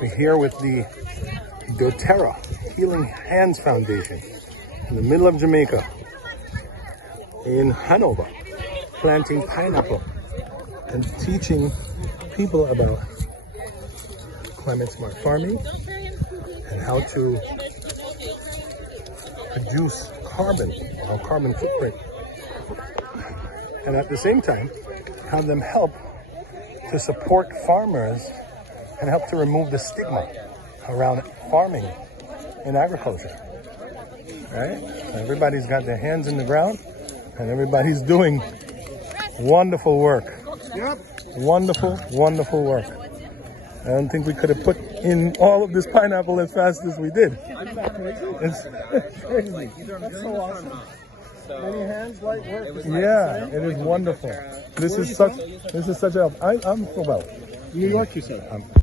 We're here with the doTERRA Healing Hands Foundation in the middle of Jamaica, in Hanover, planting pineapple and teaching people about climate smart farming and how to reduce carbon, our carbon footprint, and at the same time have them help to support farmers and help to remove the stigma around farming and agriculture. Right? Everybody's got their hands in the ground and everybody's doing wonderful work. Yep. Wonderful, wonderful work. I don't think we could have put in all of this pineapple as fast as we did. It's crazy. That's so awesome. Many hands, light work. Yeah, it is wonderful. This is such a. I'm from New York, you said.